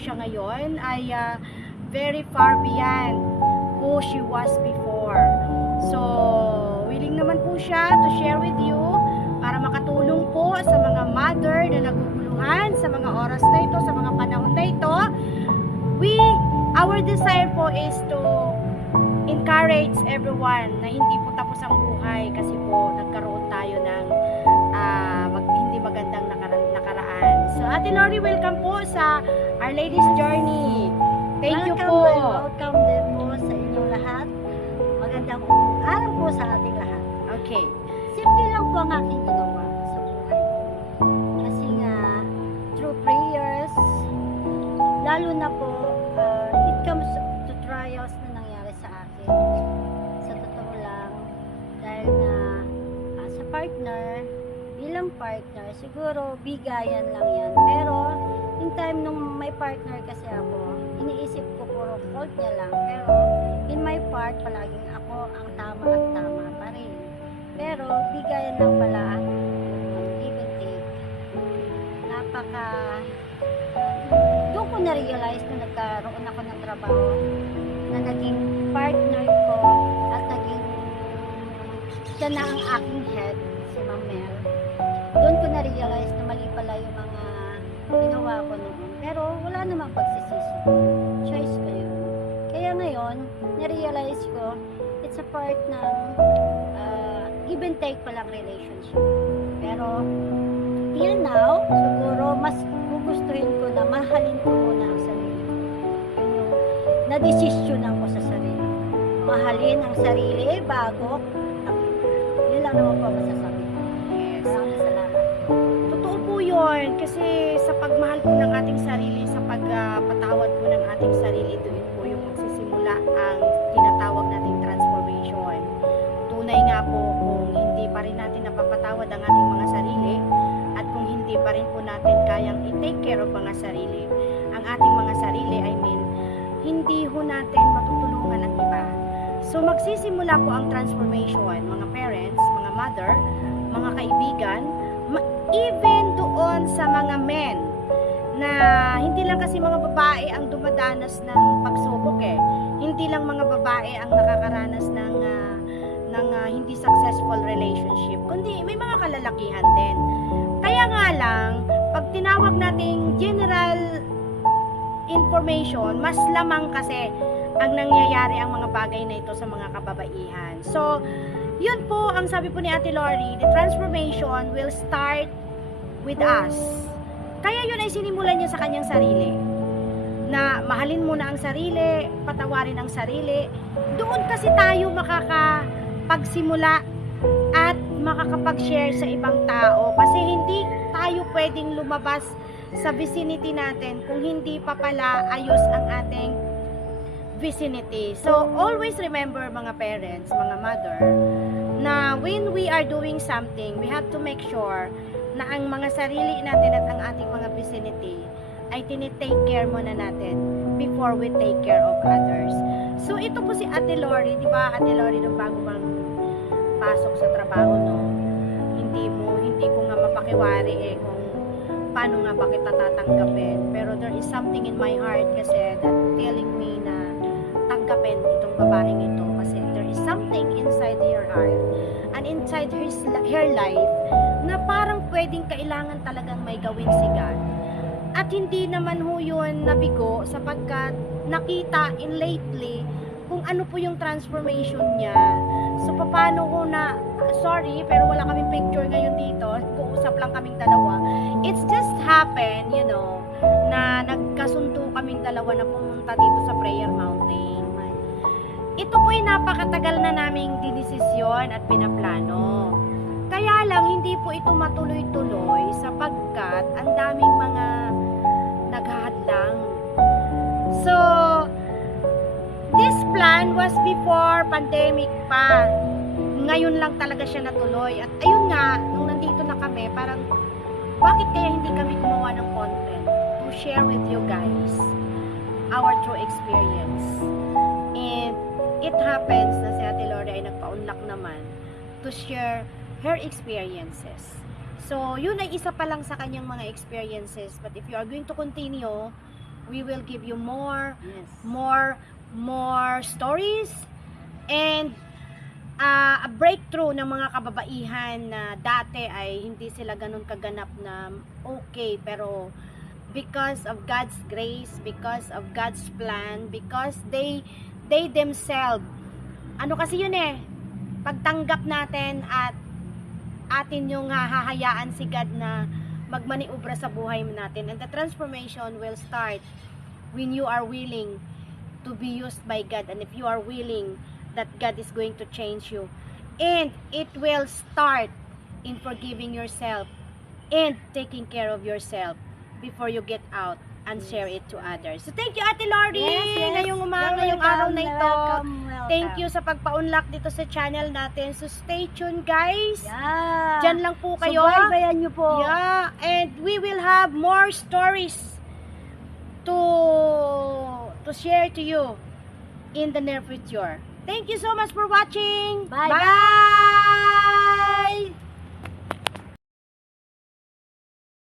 siya ngayon ay very far beyond who she was before. So, willing naman po siya to share with you para makatulong po sa mga mother na naguguluhan sa mga oras na ito, sa mga panahon na ito. Our desire po is to encourage everyone na hindi po tapos ang buhay kasi po nagkaroon tayo ng hindi magandang nakaraan. So, Ate Lori, welcome po sa Our Lady's Journey. Thank you po. Welcome din po sa inyong lahat. Magandang araw po sa ating lahat. Okay. Simple lang po ang aking ginawa sa buhay ko. Kasi nga, through prayers, lalo na po, it comes to trials na nangyari sa akin. Sa totoo lang, dahil na sa partner, bilang partner, siguro bigayan lang yan. Pero, in time nung may partner kasi ako, iniisip ko puro fault niya lang. Pero, in my part, palaging ako ang tama at tama pa rin. Pero, bigayan lang pala, give and take. Doon ko na-realize na nagkaroon ako ng trabaho na naging partner ko at naging siya na ang aking head, si Ma'am Mel. Doon ko na-realize na mali pala yung mga ginawa ko noon. Pero wala namang pagsisisi. Choice ko yun. Kaya ngayon, na-realize ko, it's a part ng give and take palang relationship. Pero, till now, siguro mas gugustuhin ko na mahalin ko muna ang sarili ko. Yun yung na-desisyonan ko sa sarili. Mahalin ang sarili bago ang iba. Yun lang naman po masasabi ko. Yes. Maraming salamat. Totoo po yun. Kasi sa pagmahal po ng ating sarili, sa pagpatawad po ng ating sarili, doon po yung magsisimula ang tinatawag nating transformation. Tunay nga po kung hindi pa rin natin napapatawad ang ating mga sarili at kung hindi pa rin po natin kayang i-take care of mga sarili, ang ating mga sarili, hindi ho natin matutulungan ang iba. So magsisimula po ang transformation, mga parents, mga mother, mga kaibigan, even doon sa mga men na hindi lang kasi mga babae ang dumadanas ng pagsubok hindi lang mga babae ang nakakaranas ng hindi successful relationship, kundi may mga kalalakihan din. Kaya nga lang, pag tinawag nating general information, mas lamang kasi ang nangyayari ang mga bagay na ito sa mga kababaihan. So, yun po ang sabi po ni Ate Lori, the transformation will start with us. Kaya yun ay sinimulan niya sa kanyang sarili. Na mahalin muna ang sarili, patawarin ang sarili. Doon kasi tayo makakapagsimula at makakapag-share sa ibang tao. Kasi hindi tayo pwedeng lumabas sa vicinity natin kung hindi pa pala ayos ang ating vicinity. So, always remember mga parents, mga mother, na when we are doing something, we have to make sure na ang mga sarili natin at ang ating mga vicinity ay tinitake care muna natin before we take care of others. So, ito po si Ate Lori, di ba Ate Lori, nung bago bang pasok sa trabaho, no? Hindi ko nga mapakiwari kung paano nga ba kita tatanggapin. Pero there is something in my heart kasi that telling me na tanggapin itong babaeng ito kasi there is something inside her heart and inside her life na parang pwedeng kailangan talagang may gawin si God. At hindi naman ho yun nabigo sapagkat nakita in lately kung ano po yung transformation niya. So, paano ko na, sorry, pero wala kaming picture ngayon dito. Kuusap lang kaming dalawa. It's just happened, na nagkasundo kaming dalawa na pumunta dito sa Prayer Mountain. Ito po'y napakatagal na naming dinesisyon at pinaplano. Kaya lang, hindi po ito matuloy-tuloy sapagkat ang daming mga naghahadlang. So, this plan was before pandemic pa. Ngayon lang talaga siya natuloy. At ayun nga, nung nandito na kami, parang, bakit kaya hindi kami gumawa ng content to share with you guys our true experience? And it happens na si Ate Lori ay nagpa-unlock naman to share her experiences. So, yun ay isa pa lang sa kanyang mga experiences. But if you are going to continue We will give you more Yes. stories and a breakthrough ng mga kababaihan na dati ay hindi sila ganun kaganap na okay, pero because of God's grace, because of God's plan, because they themselves, ano kasi yun pagtanggap natin at atin yung hahayaan si God na magmaniubra sa buhay natin, and the transformation will start when you are willing to be used by God, and if you are willing that God is going to change you, and it will start in forgiving yourself and taking care of yourself before you get out and share it to others. So thank you, Ate Lori, ngayong umaga, ngayong araw na ito. Welcome. Thank you sa pagpa-unlock dito sa channel natin. So stay tuned, guys. Yeah. Diyan lang po kayo. Subaybayan niyo po. Yeah, and we will have more stories to share to you in the near future. Thank you so much for watching. Bye. Bye.